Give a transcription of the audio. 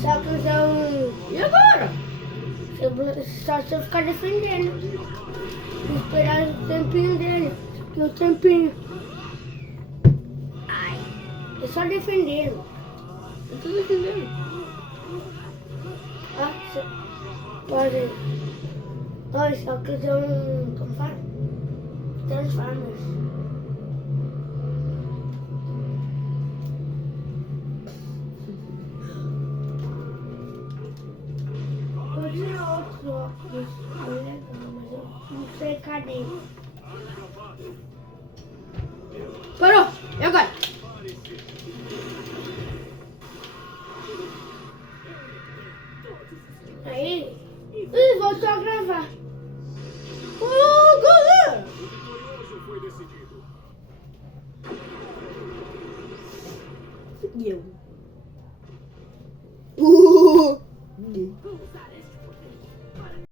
Só que eu E agora? só se eu ficar defendendo. Esperar o tempinho dele. Que o tempinho. Ai. É só defendendo. Eu tô defendendo. Ah, pode. Olha, só que eu um. Como fala? Transformers. Eu tinha outros óculos. Foi legal, mas eu não sei cadê. Parou! E agora? Aí. Ih, voltou a gravar.